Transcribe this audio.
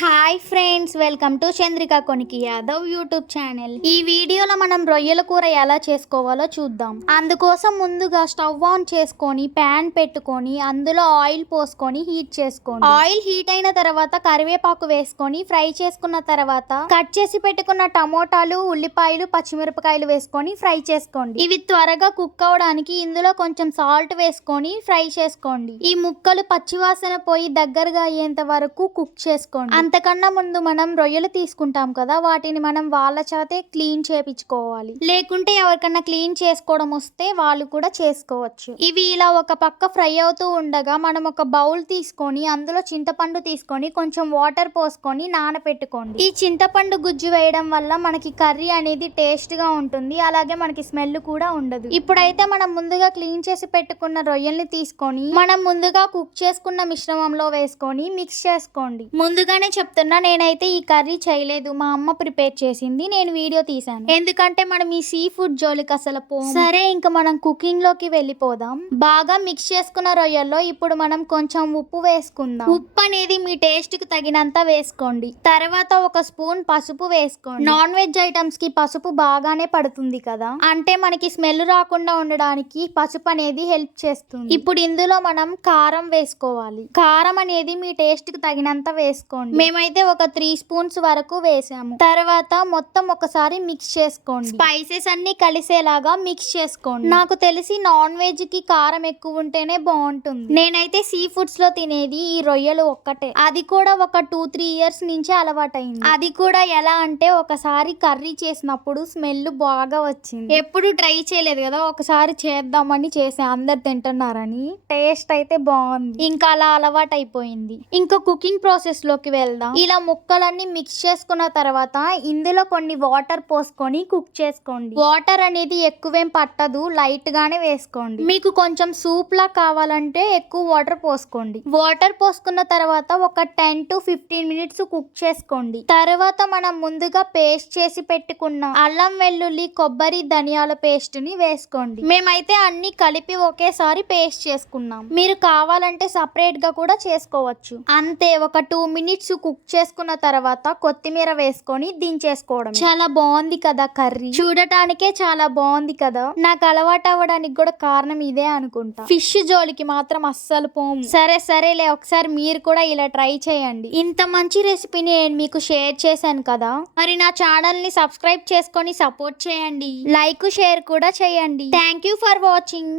Hi friends, welcome to Chandrika Koniki Yadav YouTube channel. ఈ వీడియోలో మనం రొయ్యల కూర ఎలా చేసుకోవాలో చూద్దాం. అందుకోసం ముందుగా స్టవ్ ఆన్ చేసుకొని ప్యాన్ పెట్టుకొని అందులో ఆయిల్ పోసుకొని హీట్ చేసుకోండి. ఆయిల్ హీట్ అయిన తర్వాత కరివేపాకు వేసుకొని ఫ్రై చేసుకున్న తర్వాత కట్ చేసి పెట్టుకున్న టమోటాలు, ఉల్లిపాయలు, పచ్చిమిరపకాయలు వేసుకొని ఫ్రై చేసుకోండి. ఇవి త్వరగా కుక్ అవడానికి ఇందులో కొంచెం సాల్ట్ వేసుకొని ఫ్రై చేసుకోండి. ఈ ముక్కలు పచ్చివాసన పోయి దగ్గరగా అయ్యేంత వరకు కుక్ చేసుకోండి. అంతకన్నా ముందు మనం రొయ్యలు తీసుకుంటాం కదా, వాటిని మనం వాళ్ళ చేతే క్లీన్ చేపించుకోవాలి. లేకుంటే ఎవరికన్నా క్లీన్ చేసుకోవడం వస్తే వాళ్ళు కూడా చేసుకోవచ్చు. ఇవి ఇలా ఒక పక్క ఫ్రై అవుతూ ఉండగా మనం ఒక బౌల్ తీసుకొని అందులో చింతపండు తీసుకొని కొంచెం వాటర్ పోసుకొని నానపెట్టుకోండి. ఈ చింతపండు గుజ్జు వేయడం వల్ల మనకి కర్రీ అనేది టేస్ట్ గా ఉంటుంది, అలాగే మనకి స్మెల్ కూడా ఉండదు. ఇప్పుడైతే మనం ముందుగా క్లీన్ చేసి పెట్టుకున్న రొయ్యల్ని తీసుకొని మనం ముందుగా కుక్ చేసుకున్న మిశ్రమంలో వేసుకొని మిక్స్ చేసుకోండి. ముందుగానే చెప్తున్నా, నేనైతే ఈ కర్రీ చేయలేదు, మా అమ్మ ప్రిపేర్ చేసింది, నేను వీడియో తీసాను. ఎందుకంటే మనం ఈ సీ ఫుడ్ జోలికి అసలు పోము. సరే, ఇంకా మనం కుకింగ్ లోకి వెళ్ళిపోదాం. బాగా మిక్స్ చేసుకున్న రొయ్యల్లో ఇప్పుడు మనం కొంచెం ఉప్పు వేసుకుందాం. ఉప్పు అనేది మీ టేస్ట్ కి తగినంత వేసుకోండి. తర్వాత ఒక స్పూన్ పసుపు వేసుకోండి. నాన్ వెజ్ ఐటమ్స్ కి పసుపు బాగానే పడుతుంది కదా, అంటే మనకి స్మెల్ రాకుండా ఉండడానికి పసుపు అనేది హెల్ప్ చేస్తుంది. ఇప్పుడు ఇందులో మనం కారం వేసుకోవాలి. కారం అనేది మీ టేస్ట్ కి తగినంత వేసుకోండి. మేమైతే ఒక 3 స్పూన్స్ వరకు వేసాము. తర్వాత మొత్తం ఒకసారి మిక్స్ చేసుకోండి. స్పైసెస్ అన్ని కలిసేలాగా మిక్స్ చేసుకోండి. నాకు తెలిసి నాన్ వెజ్ కి కారం ఎక్కువ ఉంటేనే బాగుంటుంది. నేనైతే సీ ఫుడ్స్ లో తినేది ఈ రొయ్యలు ఒక్కటే, అది కూడా ఒక 2-3 ఇయర్స్ నుంచి అలవాటైంది. అది కూడా ఎలా అంటే, ఒకసారి కర్రీ చేసినప్పుడు స్మెల్ బాగా వచ్చింది. ఎప్పుడు ట్రై చేయలేదు కదా, ఒకసారి చేద్దామని చేసే, అందరు తింటున్నారని. టేస్ట్ అయితే బాగుంది, ఇంకా అలా అలవాటు అయిపోయింది. ఇంకా కుకింగ్ ప్రాసెస్ లోకి వెళ్దాం. ఇలా ముక్కలన్నీ మిక్స్ చేసుకున్న తర్వాత ఇందులో కొన్ని వాటర్ పోసుకొని కుక్ చేసుకోండి. వాటర్ అనేది ఎక్కువేం పట్టదు, లైట్ గానే వేసుకోండి. మీకు కొంచెం సూప్ లా కావాలంటే ఎక్కువ వాటర్ పోసుకోండి. వాటర్ పోసుకున్న తర్వాత ఒక 10-15 మినిట్స్ కుక్ చేసుకోండి. తర్వాత మనం ముందుగా పేస్ట్ చేసి పెట్టుకున్న అల్లం వెల్లుల్లి కొబ్బరి ధనియాల పేస్ట్ ని వేసుకోండి. మేమైతే అన్ని కలిపి ఒకేసారి పేస్ట్ చేసుకున్నాం. మీరు కావాలంటే సపరేట్ గా కూడా చేసుకోవచ్చు. అంతే, ఒక 2 మినిట్స్ కుక్ చేసుకున్న తర్వాత కొత్తిమీర వేసుకొని దించేసుకోవడం. చాలా బాగుంది కదా కర్రీ, చూడటానికే చాలా బాగుంది కదా. నాకు అలవాటు అవ్వడానికి కూడా కారణం ఇదే అనుకుంటా. ఫిష్ జోలికి మాత్రం అస్సలు పోము. సరేలే, ఒకసారి మీరు కూడా ఇలా ట్రై చేయండి. ఇంత మంచి రెసిపీని నేను మీకు షేర్ చేశాను కదా, మరి నా ఛానల్ ని సబ్స్క్రైబ్ చేసుకొని సపోర్ట్ చేయండి. లైక్, షేర్ కూడా చేయండి. Thank you for watching.